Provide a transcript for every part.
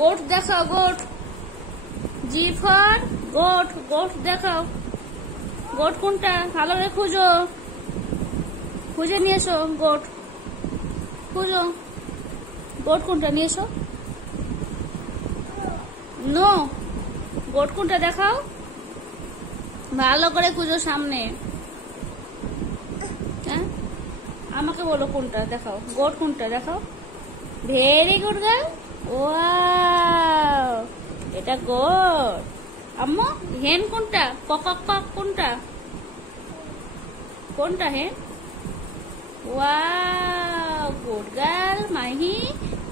Goat দেখাও, goat. G for goat, goat দেখাও। Goat কোনটা? ভালো করে খুঁজো, খুঁজে নিয়ে এসো। গোট খুঁজো, গোট কোনটা নিয়ে এসো। নো, গোট কোনটা দেখাও, ভালো করে খুঁজো সামনে। হ্যাঁ, আমাকে বলো কোনটা দেখাও, গোট কোনটা দেখাও। Very good girl. ওয়াও, এটা গোট। আম্মু, হেন কোনটা? কক কক কোনটা? কোনটা হেন? Wow, good girl Mahi.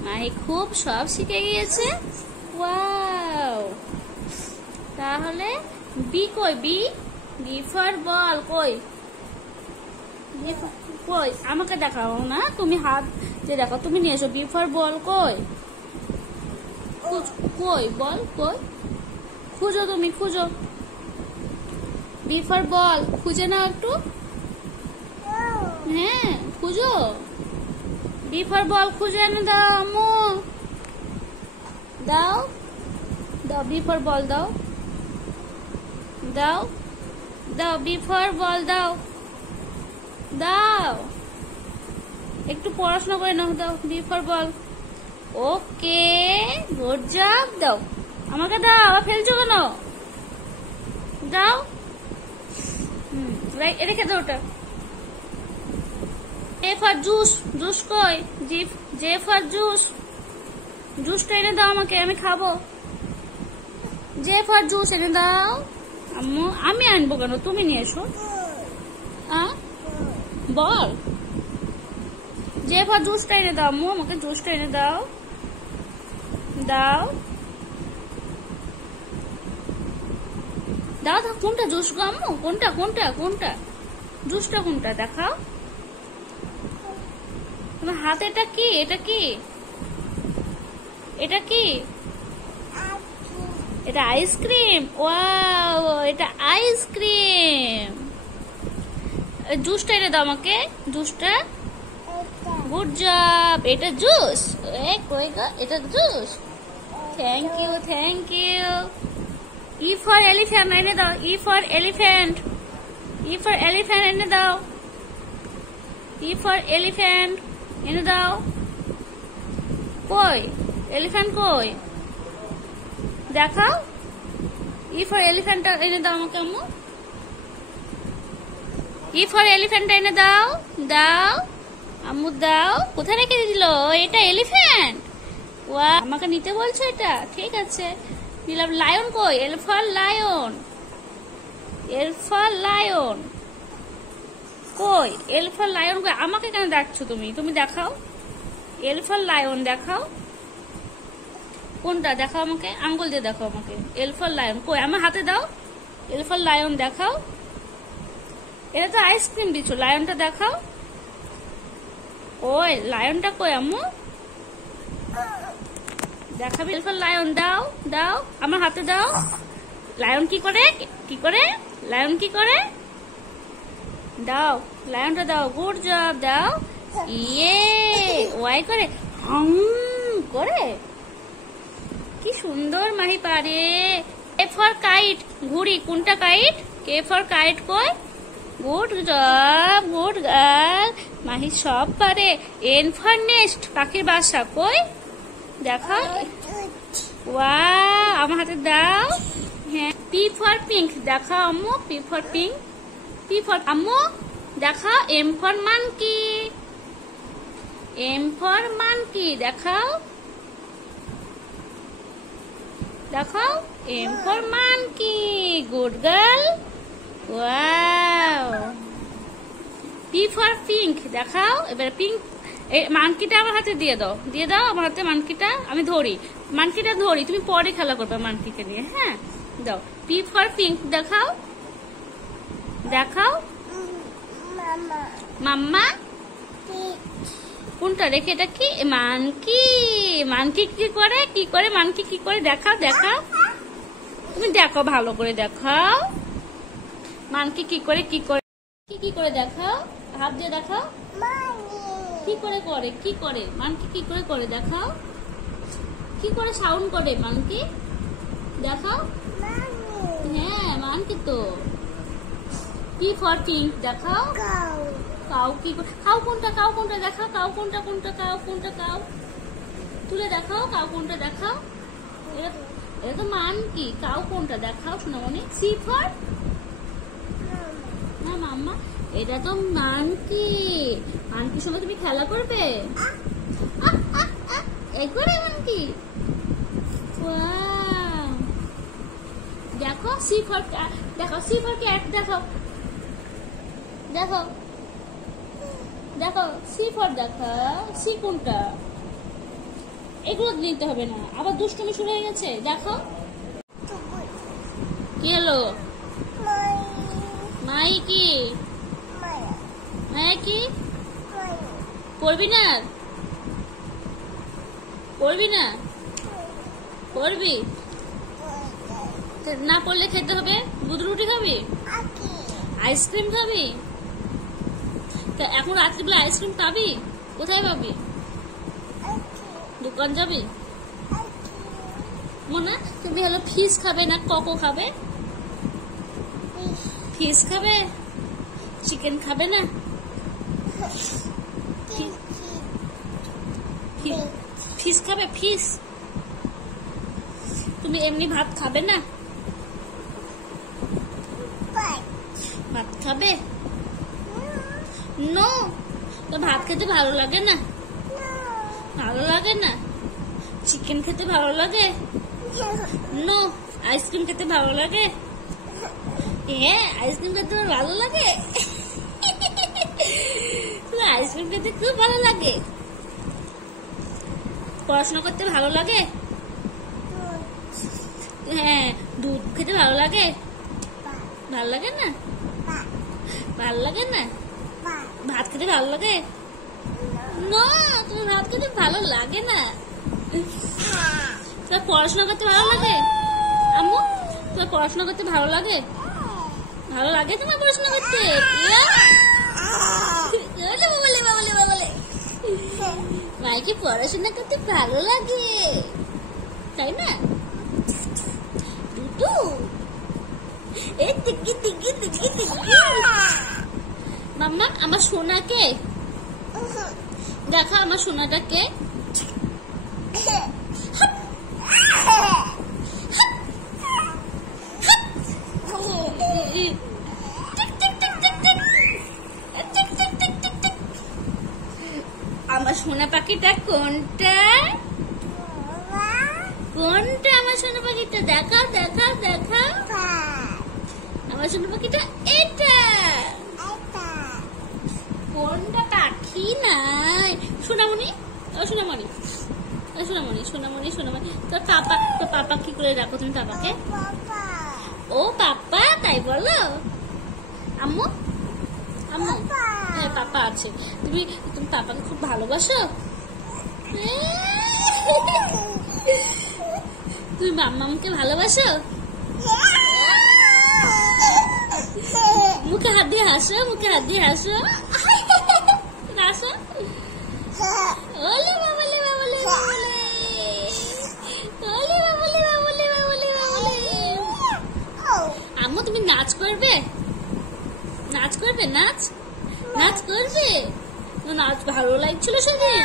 Mahi খুব সব শিখে গিয়েছে। ওয়াও, তাহলে বি কই? বি, বি ফর বল কই? কই আমাকে দেখাও না, তুমি হাত দিয়ে দেখো। তুমি নিয়ে এসো। বি ফর বল কই? কই বল কই? খুঁজো, তুমি খুঁজো। বি ফর বল খুঁজে নাও একটু। হ্যাঁ, খুঁজো। বি ফর বল খুঁজে এনে দাও আম্মু। দাও দাও, বি ফর বল দাও, দাও দাও। বি ফর বল দাও, দাও। একটু পড়াশোনা করে নাও, দাও B for ball. Okay, good job. দাও আমাকে, দাও। আবার ফেলছো কেন? দাও। রেখে দাও ওটা। এ ফর জুস, জুস কই? জে ফর জুস, জুসটা এনে দাও আমাকে, আমি খাবো। জে ফর জুস এনে দাও আম্মু। আমি আনবো কেন, তুমি নিয়ে এসো। বল, জে ফর জুসটা এনে দাও আম্মু, আমাকে জুসটা এনে দাও। দাও দাও দাও। কোনটা জুস গো আম্মু? কোনটা কোনটা কোনটা জুসটা কোনটা দেখাও। তোমার হাতে এটা কি? এটা কি? এটা কি? এটা আইসক্রিম। ওয়াও, এটা আইসক্রিম। জুসটা এনে দাও আমাকে, জুসটা। Good job. এটা জুস। কই গো? এটা juice. Thank you, thank you. E for elephant এনে দাও। E for elephant, E for elephant এনে দাও। ই ফর এলিফ্যান্ট এনে দাও। কই এলিফ্যান্ট কই? দেখাও। ই ফর এলিফ্যান্টটা এনে দাও আমাকে আম্মু। ই ফর এলিফ্যান্ট এনে দাও, দাও আম্মু দাও। কোথায় রেখে দিল? এটা এলিফ্যান্ট। ওয়া, আমাকে নিতে বলছো এটা? ঠিক আছে, নিলাম। লায়ন কই? L for lion, L for lion কই? এল ফর লায়ন কই? আমাকে কেন দেখছো তুমি? তুমি দেখাও, এল ফর লায়ন দেখাও। কোনটা দেখাও আমাকে, আঙ্গুল দিয়ে দেখাও আমাকে। এল ফর লায়ন কই? আমার হাতে দাও। এল ফর লায়ন দেখাও। এটা তো আইসক্রিম দিচ্ছ, লায়নটা দেখাও। ওই লায়নটা কই আম্মু? দেখাবে। এল ফর লায়ন দাও, দাও আমার হাতে দাও। লায়ন কি করে? কি করে লায়ন কি করে? দাও, লায়নটা দাও। Good job. দাও। ইয়ে, ওয়াই করে হাম করে। কি সুন্দর মাহি পারে। এ ফর কাইট, ঘুড়ি। কোনটা কাইট? কে ফর কাইট কই? Good job, good girl. Mahi সব পারে। এন ফর নেস্ট, পাখির বাসা কই? দেখা। ওয়া, আমার হাতে দাও। হ্যাঁ। পি ফর পিঙ্ক দেখাও আম্মু। P for pink, P for আম্মু দেখাও। M for monkey, M for monkey দেখাও, দেখাও। M for monkey. Good girl. Wow. P for pink দেখাও। এবার পিঙ্ক, মানকিটা আমার হাতে দিয়ে দাও, দিয়ে দাও আমার হাতে মানকিটা। আমি ধরি, মানকিটা ধরি, তুমি পরে খেলা করবে মানকিকে নিয়ে। হ্যাঁ, দাও। পি ফর পিঙ্ক দেখাও, দেখাও। মাম্মা কোনটা রেখে? এটা কি? মানকি। মানকি কি করে? কি করে মানকি? কি করে দেখাও, দেখাও। তুমি দেখো, ভালো করে দেখাও। মানকি কি করে? কি করে? কি করে দেখাও, হাত দিয়ে দেখাও। কি করে করে? কি করে মানকি? কি করে করে দেখাও। কি করে সাউন্ড করে মানকি? দেখাও। হ্যাঁ মানকি তো। পি ফর পিঙ্ক দেখাও। কাউ কি কাউ কোনটা? কাউ কোনটা দেখাও। কাউ কোনটা? কোনটা কাউ? কোনটা কাউ? তুলে দেখাও। কাউ কোনটা দেখাও। এটা তো মানকি। কাউ কোনটা দেখাও সোনামণি। সি ফর না মাম্মা, এটা তো মানকি। মানকির সঙ্গে তুমি খেলা করবে? একবারে মানকি। দেখো সি ফর দেখো। সি ফর ক্যাট দেখাও। দেখো দেখো সি ফর দেখাও। সি কোনটা? এগুলো নিতে হবে না, আবার দুষ্টুমি শুরু হয়ে গেছে। দেখো কি হলো? মাই কি? মায়া কি? পড়বি না? পড়বি না? পড়বি না? পড়লে খেতে হবে। দুধ রুটি খাবি? আইসক্রিম খাবি? তা এখন রাত্রিবেলা আইসক্রিম পাবি? কোথায় পাবি? দোকান যাবি? মোনা তুমি হলো ফিশ খাবে না কোকো খাবে? ফিশ খাবে? চিকেন খাবে না? ফিশ খাবে? ফিশ। তুমি এমনি ভাত খাবে না? ভাত খাবে? নো। তো ভাত খেতে ভালো লাগে না? ভালো লাগে না? চিকেন খেতে ভালো লাগে? নো। আইসক্রিম খেতে ভালো লাগে? হ্যাঁ আইসক্রিম খেতে ভালো লাগে। আইসক্রিম খেতে খুব ভালো লাগে। পড়াশোনা করতে ভালো লাগে? হ্যাঁ। দুধ খেতে ভালো লাগে? ভালো লাগে না? ভালো লাগে না? ভাত খেতে ভালো লাগে? না তুমি ভাত খেতে ভালো লাগে না। তোর পড়াশোনা করতে ভালো লাগে? আম্মু তোর পড়াশোনা করতে ভালো লাগে? ভালো লাগে তোমার পড়াশোনা করতে? মাইকে পড়াশোনা করতে ভালো লাগে তাই না? দুটো মাম্মা আমার সোনাকে দেখা। আমার সোনাটাকে আমার সোনা পাখিটা কোনটা? কোনটা আমার সোনা পাখিটা? দেখাও দেখাও দেখাও। আমার সোনা পাখিটা এটা। কোনটা পাখি নাই? সোনামণি ও সোনামণি ও সোনামণি সোনামণি সোনামণি। তোর পাপা কি করে রাখো তুমি পাপাকে? ও পাপা তাই বলো? আম্মু আম্মু হ্যাঁ পাপা আছে। তুমি তুমি পাপাকে খুব ভালোবাসো? তুমি মাম্মামকে ভালোবাসো? মুখে হাত দিয়ে হাসো। মুখে হাত দিয়ে হাসো। হাসো। ওলে বাবলে বাবলে বাবলে। ওলে বাবলে বাবলে বাবলে বাবলে। আম্মু তুমি নাচ করবে? নাচ করবে? নাচ নাচ করবে? নাচ ভালো লাগছিল সেদিন?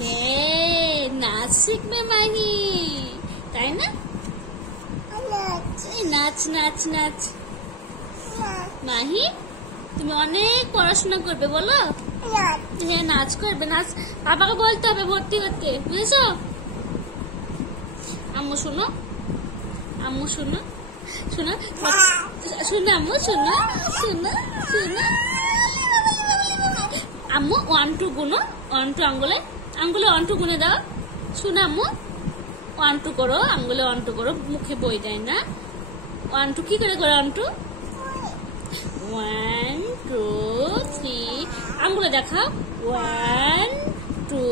হ্যাঁ নাচ শিখবে মাহি তাই না? নাচ নাচ নাচ। মাহি তুমি অনেক পড়াশোনা করবে বলো? হ্যাঁ নাচ করবে। নাচ বাবাকে বলতে হবে ভর্তি হতে বুঝেছো? আম্মু শোনো। আম্মু শোনো শোনো শোনো আম্মু শোনো শোনো শোনো। আম্মু 1 2 গুনো। 1 2 আঙ্গুলে আঙ্গুলে 1 2 গুনে দাও। শোনো আম্মু 1 2 করো। আঙ্গুলে 1 2 করো। মুখে বই দেয় না। 1 2 কি করে করো? 1 2 1 2 3 আঙ্গুলে দেখাও। 1 2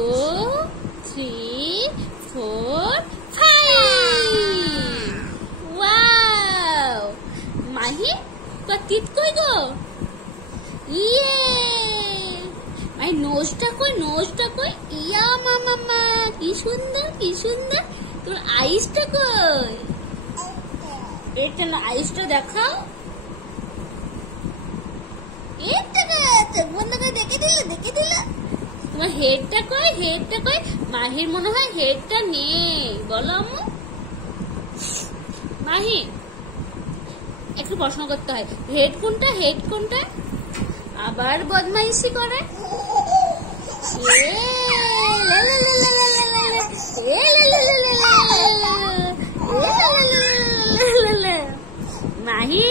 3 4 5। ওয়াও মাহি তোর তিত কই গো? ইয়ে মাই নোজটা কই? নোজটা কই? ইয়া মামা কি সুন্দর কি সুন্দর। তোর আইসটা কই? এটা না, আইসটা দেখাও। বন্ধ করে দেখে দিল। তোমার হেডটা কই? মাহির মনে হয় হেডটা নেই, বলো আম্মু। মাহি, একটু প্রশ্ন করতে হয়, হেড কোনটা? আবার বদমাইশি করে। মাহি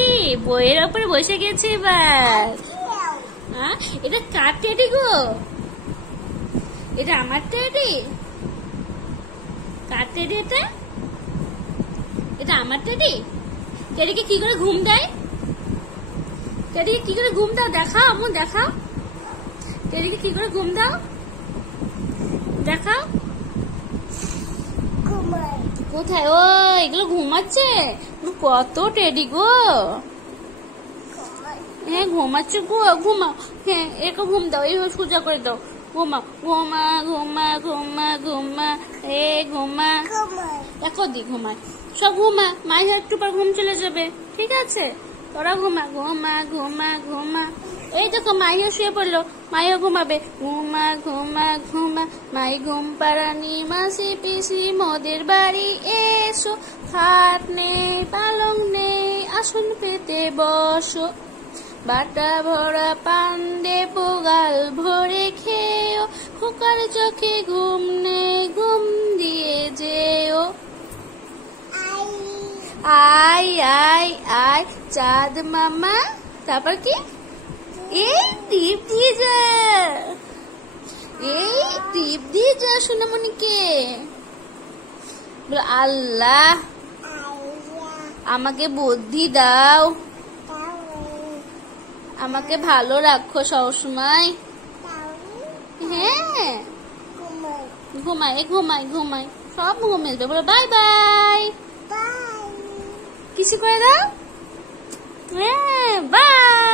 বইয়ের ওপরে বসে গেছে এবার। এটা কার টেডি গো? এটা আমার টেডি? কার টেডি এটা? এটা আমার টেডি? টেডিকে কি করে ঘুম দেয়? টেডিকে কি করে ঘুম দাও দেখাও আম্মু, দেখাও। টেডিকে কি করে ঘুম দাও দেখাও। কোথায়? ও এগুলো ঘুমাচ্ছে। কত টেডি গো। হ্যাঁ ঘুমাচ্ছে গো, ঘুমাও। হ্যাঁ একে ঘুম দাও, এইভাবে সোজা করে দাও। ঘুমা দেখো দি ঘুমায়, সব ঘুমা। মায়ের একটু পর ঘুম চলে যাবে, ঠিক আছে? তোরা ঘুমা। এই দেখো মাইও শুয়ে পড়লো, মাইও ঘুমাবে। ঘুমা মাই ঘুম পাড়ানি, মাসি পিসি মোদের বাড়ি এসো। খাট নেই পালং নেই, আসন পেতে বসো। বাটা ভরা পান দেবো, গাল ভরে খেয়েও। খোকার চোখে ঘুম নেই, ঘুম দিয়ে যেও। আয় চাঁদ মামা। তারপর কি? এই টিপ দিয়ে যা সোনামণিকে। আল্লাহ আমাকে বুদ্ধি দাও, আমাকে ভালো রাখো সবসময়। হ্যাঁ ঘুমাই সব ঘুমিয়ে বলো বাই বাই। কিসি করে দাও। হ্যাঁ বাই।